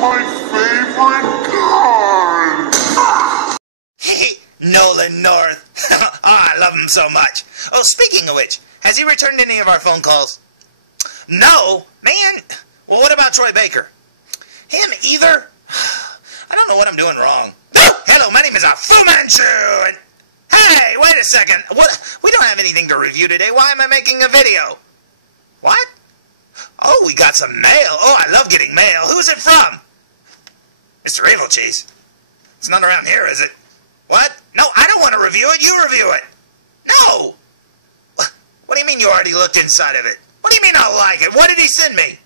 my favorite guy. Hey, Nolan North. Oh, I love him so much. Oh, speaking of which, has he returned any of our phone calls? No, man. Well, what about Troy Baker? Him either? I don't know what I'm doing wrong. Hello, my name is Fu Manchu, and hey, wait a second. What? We don't have anything to review today. Why am I making a video? What? Oh, we got some mail. Oh, I love getting mail. Who's it from? Mr. Evilcheese. It's not around here, is it? What? No, I don't want to review it. You review it. No. What do you mean you already looked inside of it? What do you mean I'll like it? What did he send me?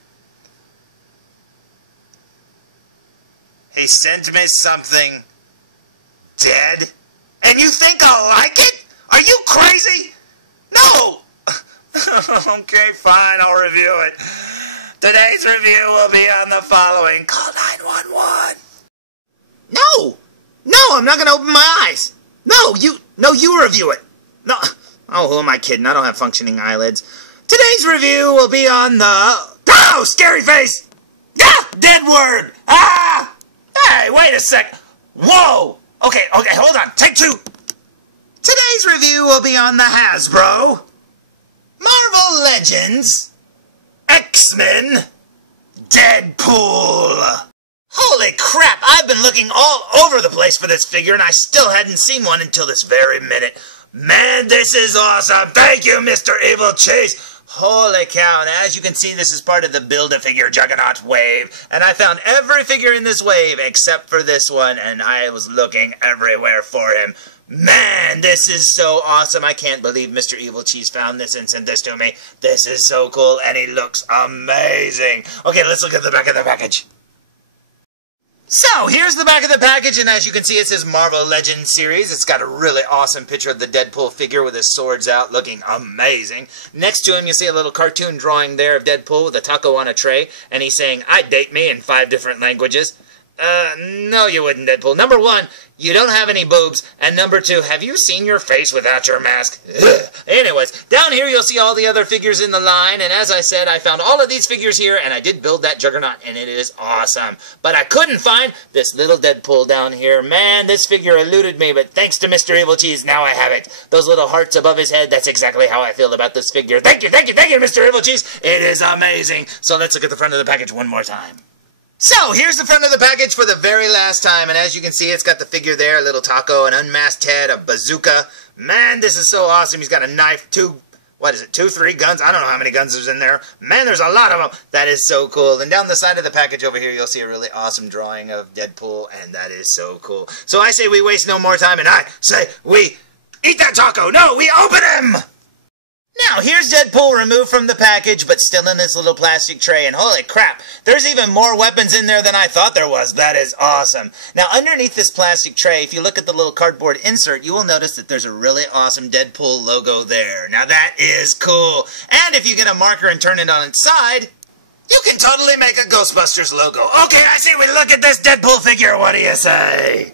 He sent me something dead? And you think I'll like it? Are you crazy? No! Okay, fine, I'll review it. Today's review will be on the following. Call 911. No! No, I'm not going to open my eyes. No, you review it. No. Oh, who am I kidding? I don't have functioning eyelids. Today's review will be on the... Oh, scary face! Ah! Dead word! Ah! Hey, wait a sec. Whoa! Okay, hold on. Take two. Today's review will be on the Hasbro Marvel Legends X-Men Deadpool. Holy crap, I've been looking all over the place for this figure and I still hadn't seen one until this very minute. Man, this is awesome. Thank you, Mr. Evilcheese. Holy cow, and as you can see, this is part of the Build-A-Figure Juggernaut wave, and I found every figure in this wave except for this one, and I was looking everywhere for him. Man, this is so awesome. I can't believe Mr. Evilcheese found this and sent this to me. This is so cool, and he looks amazing. Okay, let's look at the back of the package. So, here's the back of the package, and as you can see, it says Marvel Legends Series. It's got a really awesome picture of the Deadpool figure with his swords out, looking amazing. Next to him, you see a little cartoon drawing there of Deadpool with a taco on a tray, and he's saying, "I'd date me" in 5 different languages. No you wouldn't, Deadpool. Number 1, you don't have any boobs, and number 2, have you seen your face without your mask? Ugh. Anyways, down here you'll see all the other figures in the line, and as I said, I found all of these figures here, and I did build that Juggernaut, and it is awesome. But I couldn't find this little Deadpool down here. Man, this figure eluded me, but thanks to Mr. Evilcheese, now I have it. Those little hearts above his head, that's exactly how I feel about this figure. Thank you, Mr. Evilcheese. It is amazing. So let's look at the front of the package one more time. So, here's the front of the package for the very last time, and as you can see, it's got the figure there, a little taco, an unmasked head, a bazooka. Man, this is so awesome. He's got a knife, 3 guns? I don't know how many guns there's in there. Man, there's a lot of them. That is so cool. And down the side of the package over here, you'll see a really awesome drawing of Deadpool, and that is so cool. So I say we waste no more time, and I say we eat that taco. No, we open him! Now, here's Deadpool removed from the package, but still in this little plastic tray, and holy crap, there's even more weapons in there than I thought there was. That is awesome. Now, underneath this plastic tray, if you look at the little cardboard insert, you will notice that there's a really awesome Deadpool logo there. Now, that is cool. And if you get a marker and turn it on its side, you can totally make a Ghostbusters logo. Okay, I say we look at this Deadpool figure. What do you say?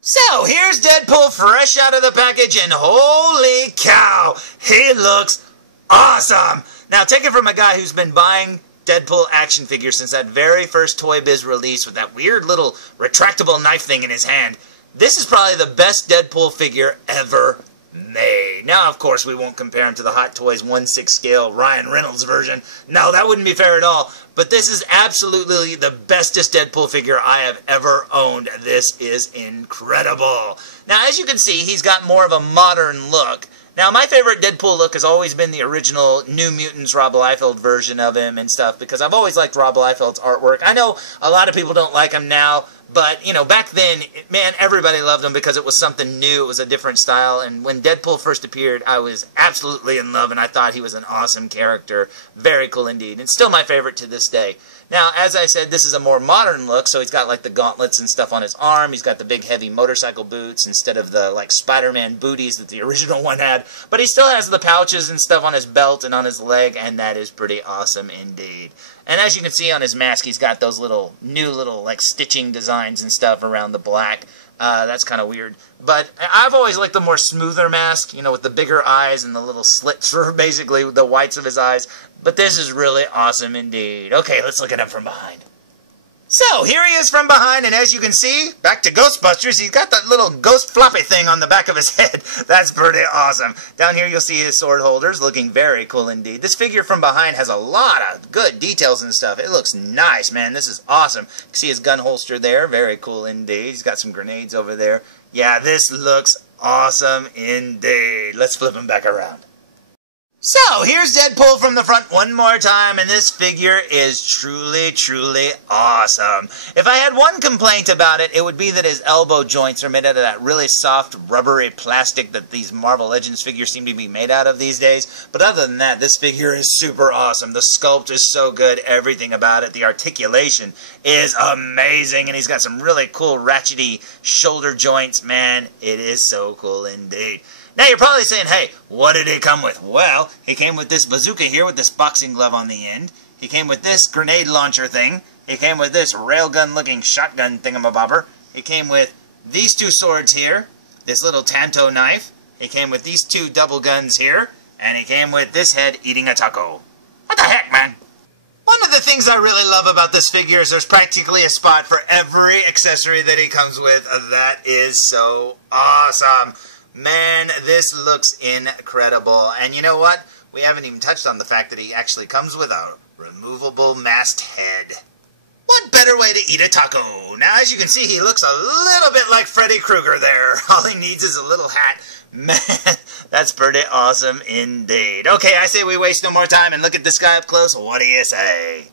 So, here's Deadpool fresh out of the package, and holy cow, he looks awesome! Now, take it from a guy who's been buying Deadpool action figures since that very first Toy Biz release with that weird little retractable knife thing in his hand. This is probably the best Deadpool figure ever made. Now, of course, we won't compare him to the Hot Toys 1/6 scale Ryan Reynolds version. No, that wouldn't be fair at all. But this is absolutely the bestest Deadpool figure I have ever owned. This is incredible. Now, as you can see, he's got more of a modern look. Now, my favorite Deadpool look has always been the original New Mutants Rob Liefeld version of him and stuff, because I've always liked Rob Liefeld's artwork. I know a lot of people don't like him now, but, you know, back then, man, everybody loved him because it was something new. It was a different style, and when Deadpool first appeared, I was absolutely in love, and I thought he was an awesome character. Very cool indeed, and still my favorite to this day. Now, as I said, this is a more modern look, so he's got, like, the gauntlets and stuff on his arm. He's got the big, heavy motorcycle boots instead of the, like, Spider-Man booties that the original one had. But he still has the pouches and stuff on his belt and on his leg, and that is pretty awesome indeed. And as you can see on his mask, he's got those new little, like, stitching designs and stuff around the black. That's kind of weird. But I've always liked the more smoother mask, you know, with the bigger eyes and the little slits for basically the whites of his eyes. But this is really awesome indeed. Okay, let's look at him from behind. So, here he is from behind, and as you can see, back to Ghostbusters, he's got that little ghost floppy thing on the back of his head. That's pretty awesome. Down here you'll see his sword holders, looking very cool indeed. This figure from behind has a lot of good details and stuff. It looks nice, man. This is awesome. You can see his gun holster there, very cool indeed. He's got some grenades over there. Yeah, this looks awesome indeed. Let's flip him back around. So, here's Deadpool from the front one more time, and this figure is truly, truly awesome. If I had one complaint about it, it would be that his elbow joints are made out of that really soft, rubbery plastic that these Marvel Legends figures seem to be made out of these days. But other than that, this figure is super awesome. The sculpt is so good, everything about it. The articulation is amazing, and he's got some really cool, ratchety shoulder joints. Man, it is so cool indeed. Now you're probably saying, hey, what did he come with? Well, he came with this bazooka here with this boxing glove on the end. He came with this grenade launcher thing. He came with this railgun looking shotgun thingamabobber. He came with these two swords here, this little tanto knife. He came with these two double guns here. And he came with this head eating a taco. What the heck, man? One of the things I really love about this figure is there's practically a spot for every accessory that he comes with. That is so awesome. Man, this looks incredible. And you know what? We haven't even touched on the fact that he actually comes with a removable masked head. What better way to eat a taco? Now, as you can see, he looks a little bit like Freddy Krueger there. All he needs is a little hat. Man, that's pretty awesome indeed. Okay, I say we waste no more time and look at this guy up close. What do you say?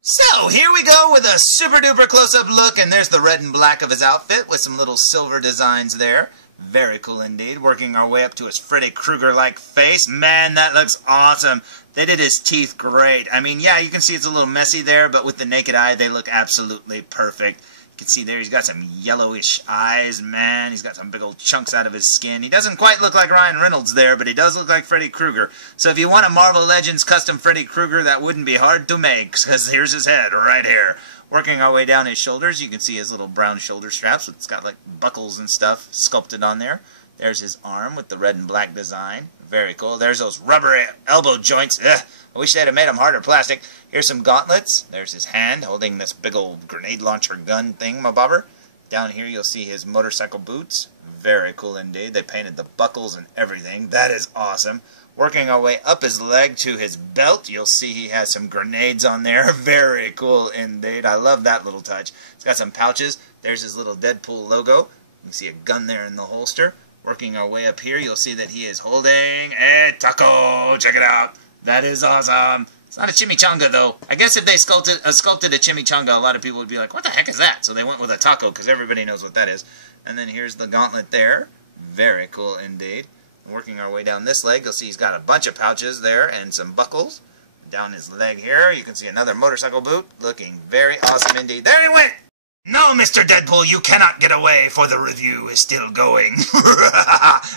So, here we go with a super duper close-up look, and there's the red and black of his outfit with some little silver designs there. Very cool indeed. Working our way up to his Freddy Krueger-like face. Man, that looks awesome. They did his teeth great. I mean, yeah, you can see it's a little messy there, but with the naked eye, they look absolutely perfect. You can see there he's got some yellowish eyes, man. He's got some big old chunks out of his skin. He doesn't quite look like Ryan Reynolds there, but he does look like Freddy Krueger. So if you want a Marvel Legends custom Freddy Krueger, that wouldn't be hard to make, because here's his head right here. Working our way down his shoulders, you can see his little brown shoulder straps. It's got like buckles and stuff sculpted on there. There's his arm with the red and black design. Very cool. There's those rubbery elbow joints. Ugh, I wish they'd have made them harder plastic. Here's some gauntlets. There's his hand holding this big old grenade launcher gun thing, my bobber. Down here you'll see his motorcycle boots. Very cool indeed. They painted the buckles and everything. That is awesome. Working our way up his leg to his belt, you'll see he has some grenades on there. Very cool indeed. I love that little touch. He's got some pouches. There's his little Deadpool logo. You can see a gun there in the holster. Working our way up here, you'll see that he is holding a taco. Check it out. That is awesome. It's not a chimichanga, though. I guess if they sculpted a chimichanga, a lot of people would be like, what the heck is that? So they went with a taco, because everybody knows what that is. And then here's the gauntlet there. Very cool indeed. Working our way down this leg, you'll see he's got a bunch of pouches there and some buckles. Down his leg here, you can see another motorcycle boot. Looking very awesome indeed. There he went! No, Mr. Deadpool, you cannot get away, for the review is still going.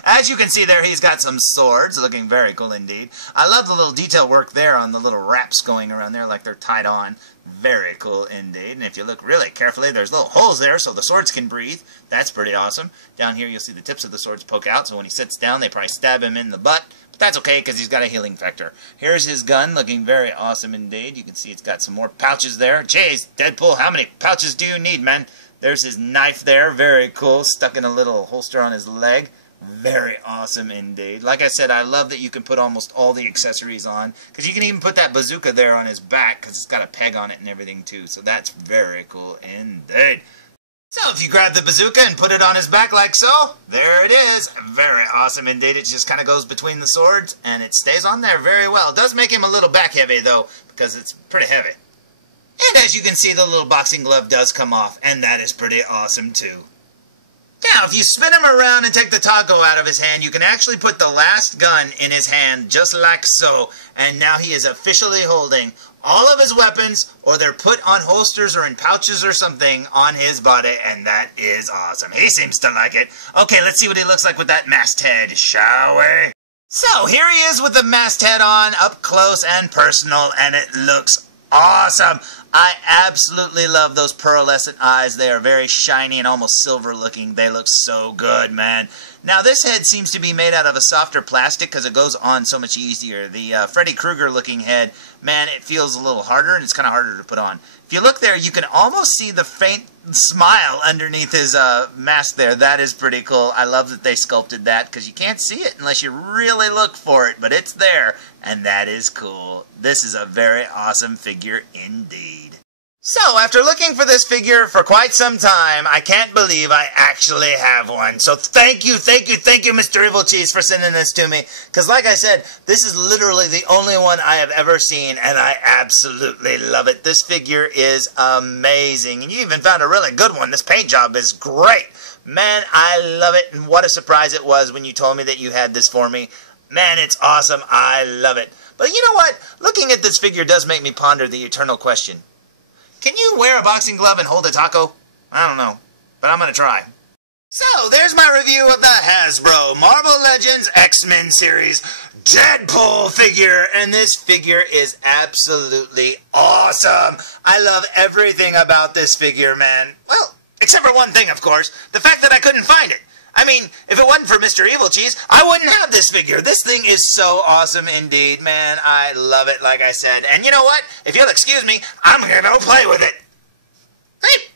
As you can see there, he's got some swords, looking very cool indeed. I love the little detail work there on the little wraps going around there like they're tied on. Very cool indeed. And if you look really carefully, there's little holes there so the swords can breathe. That's pretty awesome. Down here, you'll see the tips of the swords poke out, so when he sits down, they probably stab him in the butt. But that's okay, because he's got a healing factor. Here's his gun, looking very awesome indeed. You can see it's got some more pouches there. Jeez, Deadpool, how many pouches do you need, man? There's his knife there, very cool, stuck in a little holster on his leg. Very awesome indeed. Like I said, I love that you can put almost all the accessories on, because you can even put that bazooka there on his back, because it's got a peg on it and everything too. So that's very cool indeed. So if you grab the bazooka and put it on his back like so, there it is. Very awesome indeed. It just kind of goes between the swords, and it stays on there very well. It does make him a little back heavy, though, because it's pretty heavy. And as you can see, the little boxing glove does come off, and that is pretty awesome, too. Now, if you spin him around and take the taco out of his hand, you can actually put the last gun in his hand, just like so, and now he is officially holding all of his weapons, or they're put on holsters or in pouches or something on his body, and that is awesome. He seems to like it. Okay, let's see what he looks like with that masked head, shall we? So, here he is with the masked head on, up close and personal, and it looks awesome. I absolutely love those pearlescent eyes. They are very shiny and almost silver looking. They look so good, man. Now, this head seems to be made out of a softer plastic because it goes on so much easier. The Freddy Krueger-looking head, man, it feels a little harder, and it's kind of harder to put on. If you look there, you can almost see the faint smile underneath his mask there. That is pretty cool. I love that they sculpted that because you can't see it unless you really look for it, but it's there, and that is cool. This is a very awesome figure indeed. So, after looking for this figure for quite some time, I can't believe I actually have one. So thank you, Mr. Evilcheese, for sending this to me. Because like I said, this is literally the only one I have ever seen, and I absolutely love it. This figure is amazing. And you even found a really good one. This paint job is great. Man, I love it, and what a surprise it was when you told me that you had this for me. Man, it's awesome. I love it. But you know what? Looking at this figure does make me ponder the eternal question. Can you wear a boxing glove and hold a taco? I don't know, but I'm going to try. So, there's my review of the Hasbro Marvel Legends X-Men series Deadpool figure, and this figure is absolutely awesome. I love everything about this figure, man. Well, except for one thing, of course, the fact that I couldn't find it. I mean, if it wasn't for Mr. Evilcheese, I wouldn't have this figure. This thing is so awesome indeed, man. I love it, like I said. And you know what? If you'll excuse me, I'm going to go play with it. Hey,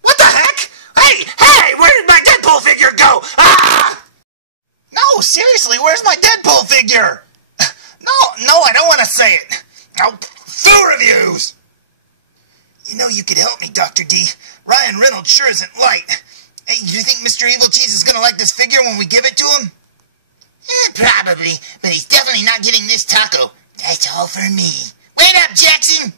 what the heck? Hey, where did my Deadpool figure go? Ah! No, seriously, where's my Deadpool figure? No, I don't want to say it. Now, fool reviews. You know you could help me, Dr. D. Ryan Reynolds sure isn't light. Hey, do you think Mr. Evilcheese is going to like this figure when we give it to him? Probably, but he's definitely not getting this taco. That's all for me. Wait up, Jackson!